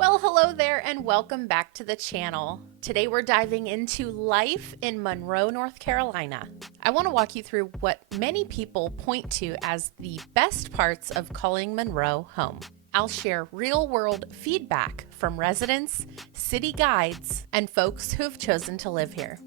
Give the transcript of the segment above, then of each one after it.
Well, hello there and welcome back to the channel. Today we're diving into life in Monroe, North Carolina. I want to walk you through what many people point to as the best parts of calling Monroe home. I'll share real-world feedback from residents, city guides, and folks who have chosen to live here.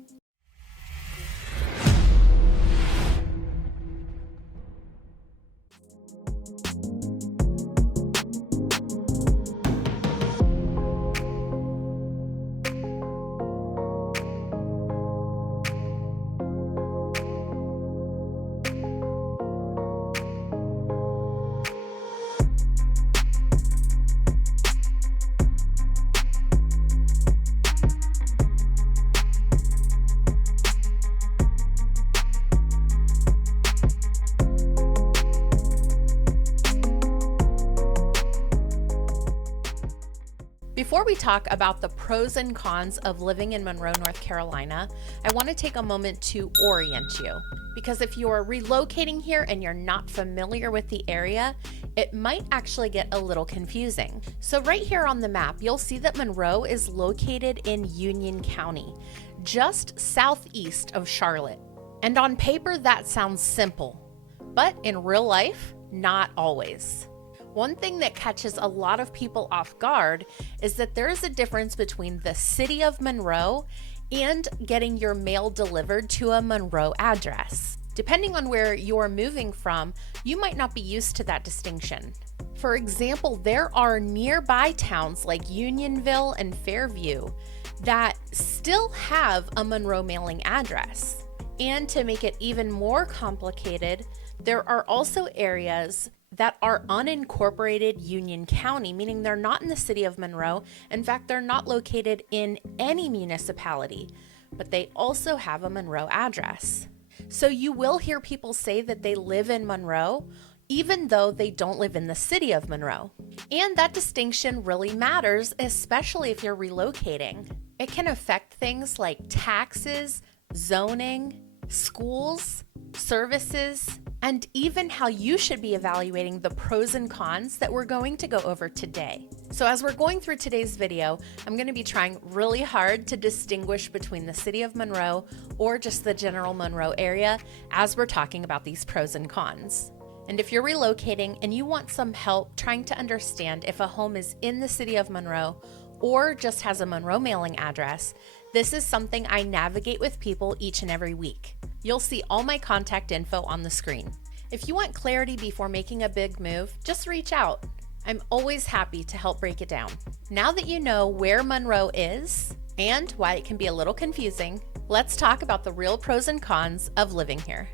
Before we talk about the pros and cons of living in Monroe, North Carolina, I want to take a moment to orient you. Because if you're relocating here and you're not familiar with the area, it might actually get a little confusing. So right here on the map, you'll see that Monroe is located in Union County, just southeast of Charlotte. And on paper, that sounds simple, but in real life, not always. One thing that catches a lot of people off guard is that there is a difference between the city of Monroe and getting your mail delivered to a Monroe address. Depending on where you're moving from, you might not be used to that distinction. For example, there are nearby towns like Unionville and Fairview that still have a Monroe mailing address. And to make it even more complicated, there are also areas that are unincorporated Union County, meaning they're not in the city of Monroe. In fact, they're not located in any municipality, but they also have a Monroe address. So you will hear people say that they live in Monroe, even though they don't live in the city of Monroe. And that distinction really matters, especially if you're relocating. It can affect things like taxes, zoning, schools, services, and even how you should be evaluating the pros and cons that we're going to go over today. So as we're going through today's video, I'm going to be trying really hard to distinguish between the city of Monroe or just the general Monroe area as we're talking about these pros and cons. And if you're relocating and you want some help trying to understand if a home is in the city of Monroe or just has a Monroe mailing address, this is something I navigate with people each and every week. You'll see all my contact info on the screen. If you want clarity before making a big move, just reach out. I'm always happy to help break it down. Now that you know where Monroe is and why it can be a little confusing, let's talk about the real pros and cons of living here.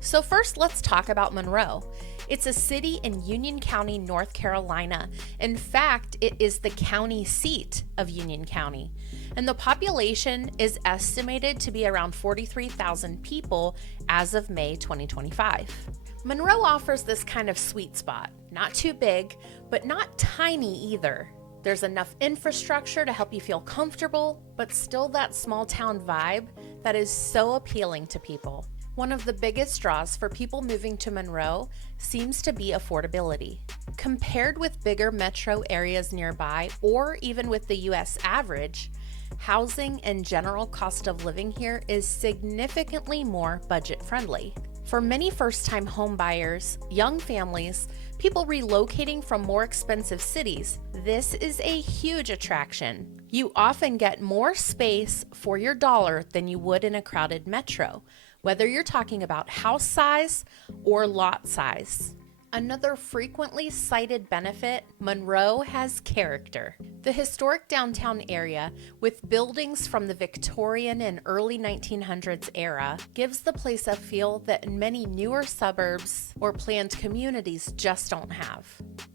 So first, let's talk about Monroe. It's a city in Union County, North Carolina. In fact, it is the county seat of Union County. And the population is estimated to be around 43,000 people as of May 2025. Monroe offers this kind of sweet spot. Not too big, but not tiny either. There's enough infrastructure to help you feel comfortable, but still that small town vibe that is so appealing to people. One of the biggest draws for people moving to Monroe seems to be affordability. Compared with bigger metro areas nearby, or even with the US average, housing and general cost of living here is significantly more budget-friendly. For many first-time home buyers, young families, people relocating from more expensive cities, this is a huge attraction. You often get more space for your dollar than you would in a crowded metro, whether you're talking about house size or lot size. Another frequently cited benefit, Monroe has character. The historic downtown area, with buildings from the Victorian and early 1900s era, gives the place a feel that many newer suburbs or planned communities just don't have.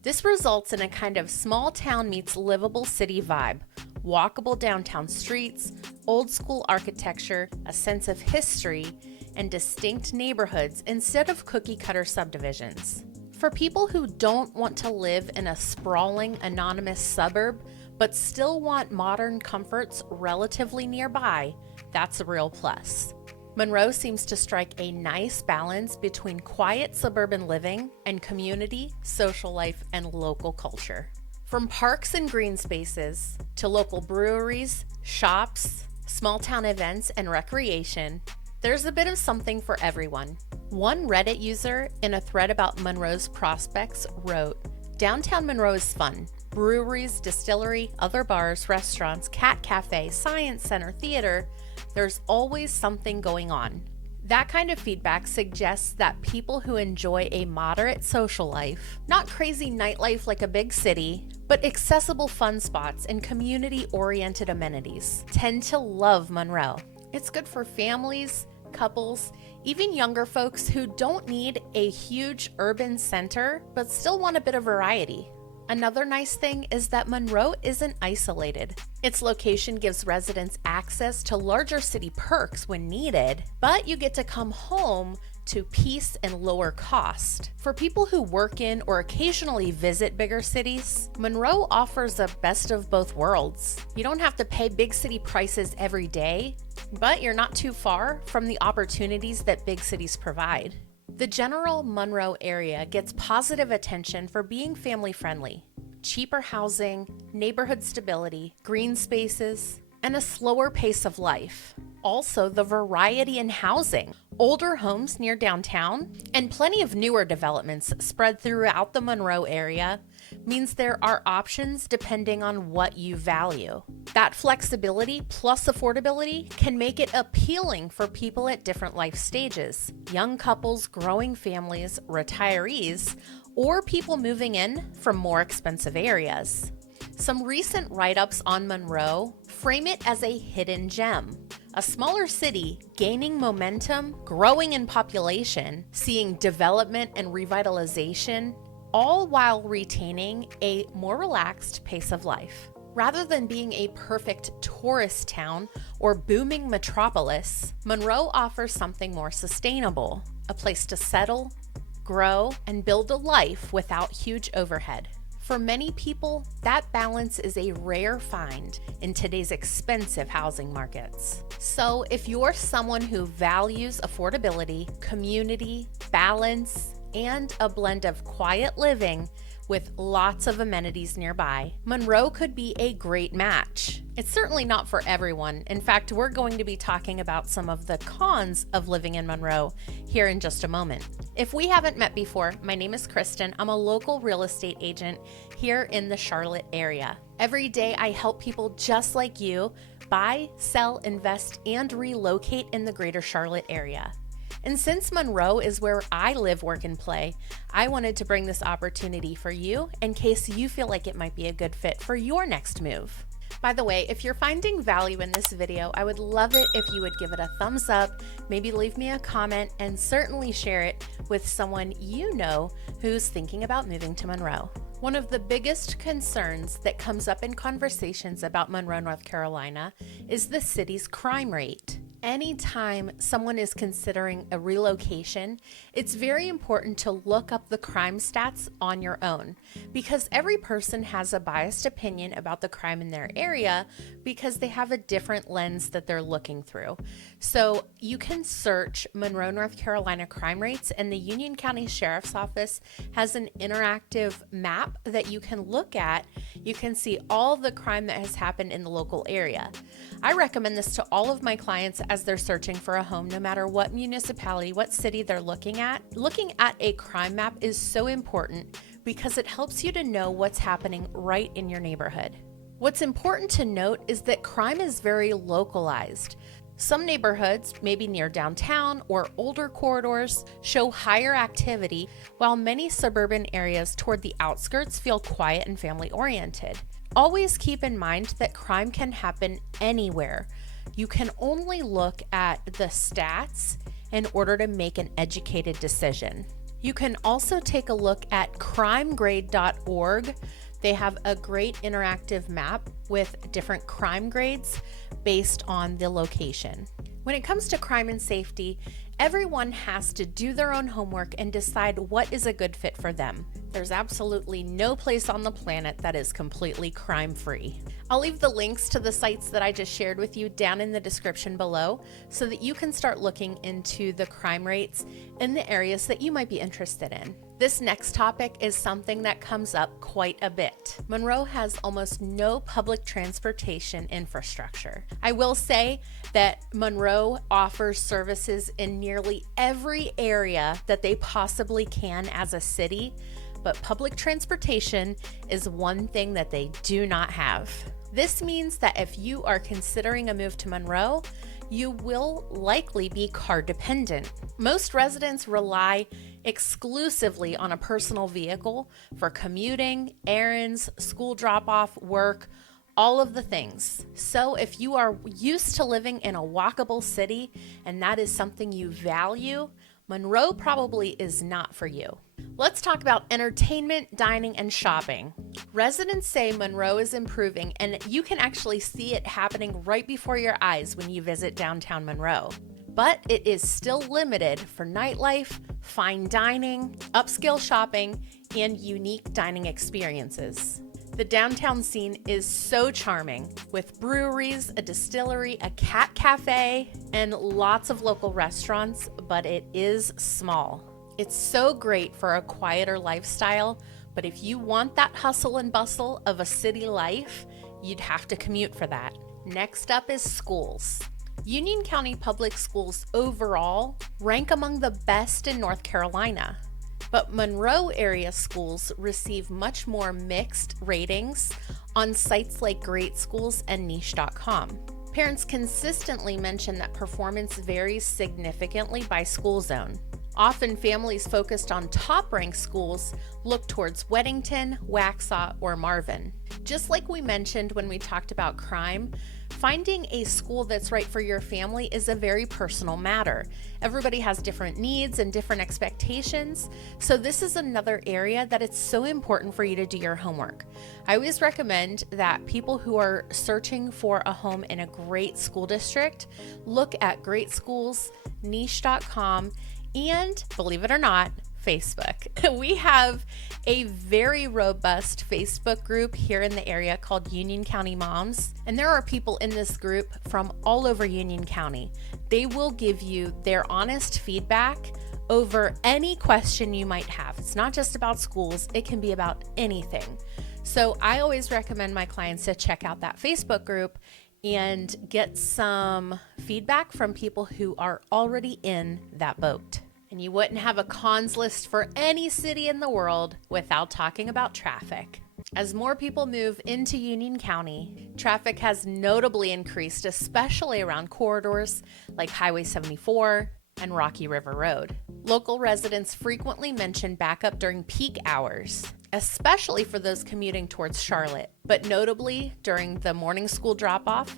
This results in a kind of small town meets livable city vibe, walkable downtown streets, old school architecture, a sense of history, and distinct neighborhoods instead of cookie-cutter subdivisions. For people who don't want to live in a sprawling, anonymous suburb, but still want modern comforts relatively nearby, that's a real plus. Monroe seems to strike a nice balance between quiet suburban living and community, social life, and local culture. From parks and green spaces to local breweries, shops, small town events, and recreation, there's a bit of something for everyone. One Reddit user in a thread about Monroe's prospects wrote, "Downtown Monroe is fun. Breweries, distillery, other bars, restaurants, cat cafe, science center, theater. There's always something going on." That kind of feedback suggests that people who enjoy a moderate social life, not crazy nightlife like a big city, but accessible fun spots and community-oriented amenities, tend to love Monroe. It's good for families, couples, even younger folks who don't need a huge urban center, but still want a bit of variety. Another nice thing is that Monroe isn't isolated. Its location gives residents access to larger city perks when needed, but you get to come home to peace and lower cost. For people who work in or occasionally visit bigger cities, Monroe offers a best of both worlds. You don't have to pay big city prices every day, but you're not too far from the opportunities that big cities provide. The general Monroe area gets positive attention for being family-friendly, cheaper housing, neighborhood stability, green spaces, and a slower pace of life. Also, the variety in housing, older homes near downtown, and plenty of newer developments spread throughout the Monroe area means there are options depending on what you value. That flexibility plus affordability can make it appealing for people at different life stages: young couples, growing families, retirees, or people moving in from more expensive areas. Some recent write-ups on Monroe frame it as a hidden gem. A smaller city gaining momentum, growing in population, seeing development and revitalization, all while retaining a more relaxed pace of life. Rather than being a perfect tourist town or booming metropolis, Monroe offers something more sustainable, a place to settle, grow, and build a life without huge overhead. For many people, that balance is a rare find in today's expensive housing markets. So if you're someone who values affordability, community, balance, and a blend of quiet living with lots of amenities nearby, Monroe could be a great match. It's certainly not for everyone. In fact, we're going to be talking about some of the cons of living in Monroe here in just a moment. If we haven't met before, my name is Kristen. I'm a local real estate agent here in the Charlotte area. Every day I help people just like you buy, sell, invest, and relocate in the greater Charlotte area. And since Monroe is where I live, work, and play, I wanted to bring this opportunity for you in case you feel like it might be a good fit for your next move. By the way, if you're finding value in this video, I would love it if you would give it a thumbs up, maybe leave me a comment, and certainly share it with someone you know who's thinking about moving to Monroe. One of the biggest concerns that comes up in conversations about Monroe, North Carolina, is the city's crime rate. Anytime someone is considering a relocation, it's very important to look up the crime stats on your own, because every person has a biased opinion about the crime in their area because they have a different lens that they're looking through. So you can search Monroe, North Carolina crime rates, and the Union County Sheriff's Office has an interactive map that you can look at. You can see all the crime that has happened in the local area. I recommend this to all of my clients as they're searching for a home, no matter what municipality, what city they're looking at. Looking at a crime map is so important because it helps you to know what's happening right in your neighborhood. What's important to note is that crime is very localized. Some neighborhoods, maybe near downtown or older corridors, show higher activity, while many suburban areas toward the outskirts feel quiet and family-oriented. Always keep in mind that crime can happen anywhere. You can only look at the stats in order to make an educated decision. You can also take a look at crimegrade.org. They have a great interactive map with different crime grades based on the location. When it comes to crime and safety, everyone has to do their own homework and decide what is a good fit for them. There's absolutely no place on the planet that is completely crime-free. I'll leave the links to the sites that I just shared with you down in the description below so that you can start looking into the crime rates in the areas that you might be interested in. This next topic is something that comes up quite a bit. Monroe has almost no public transportation infrastructure. I will say that Monroe offers services in nearly every area that they possibly can as a city, but public transportation is one thing that they do not have. This means that if you are considering a move to Monroe, you will likely be car dependent. Most residents rely exclusively on a personal vehicle for commuting, errands, school drop-off, work, all of the things. So if you are used to living in a walkable city and that is something you value, Monroe probably is not for you. Let's talk about entertainment, dining, and shopping. Residents say Monroe is improving, and you can actually see it happening right before your eyes when you visit downtown Monroe. But it is still limited for nightlife, fine dining, upscale shopping, and unique dining experiences. The downtown scene is so charming, with breweries, a distillery, a cat cafe, and lots of local restaurants, but it is small. It's so great for a quieter lifestyle, but if you want that hustle and bustle of a city life, you'd have to commute for that. Next up is schools. Union County Public Schools overall rank among the best in North Carolina, but Monroe area schools receive much more mixed ratings on sites like Great Schools and Niche.com. Parents consistently mention that performance varies significantly by school zone. Often families focused on top-ranked schools look towards Weddington, Waxhaw, or Marvin. Just like we mentioned when we talked about crime, finding a school that's right for your family is a very personal matter. Everybody has different needs and different expectations, so this is another area that it's so important for you to do your homework. I always recommend that people who are searching for a home in a great school district look at Great Schools, Niche.com, and, believe it or not, Facebook. We have a very robust Facebook group here in the area called Union County Moms, and there are people in this group from all over Union County. They will give you their honest feedback over any question you might have. It's not just about schools, it can be about anything. So I always recommend my clients to check out that Facebook group and get some feedback from people who are already in that boat. And you wouldn't have a cons list for any city in the world without talking about traffic. As more people move into Union County, traffic has notably increased, especially around corridors like Highway 74 and Rocky River Road. Local residents frequently mention backup during peak hours, especially for those commuting towards Charlotte, but notably during the morning school drop-off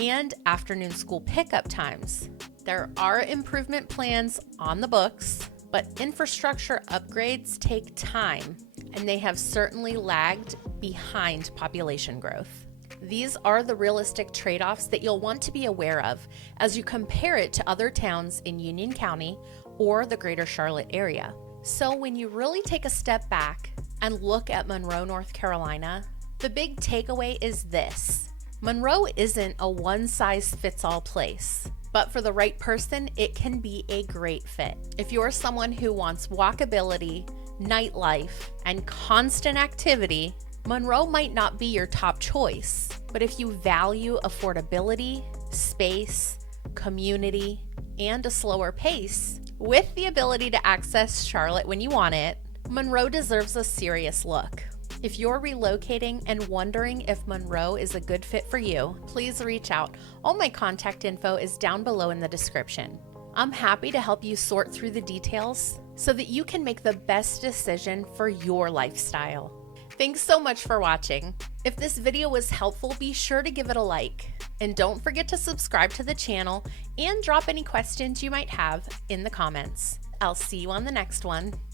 and afternoon school pickup times. There are improvement plans on the books, but infrastructure upgrades take time, and they have certainly lagged behind population growth. These are the realistic trade-offs that you'll want to be aware of as you compare it to other towns in Union County or the greater Charlotte area. So when you really take a step back and look at Monroe, North Carolina, the big takeaway is this: Monroe isn't a one-size-fits-all place, but for the right person, it can be a great fit. If you're someone who wants walkability, nightlife, and constant activity, Monroe might not be your top choice. But if you value affordability, space, community, and a slower pace, with the ability to access Charlotte when you want it, Monroe deserves a serious look. If you're relocating and wondering if Monroe is a good fit for you, please reach out. All my contact info is down below in the description. I'm happy to help you sort through the details so that you can make the best decision for your lifestyle. Thanks so much for watching. If this video was helpful, be sure to give it a like. And don't forget to subscribe to the channel and drop any questions you might have in the comments. I'll see you on the next one.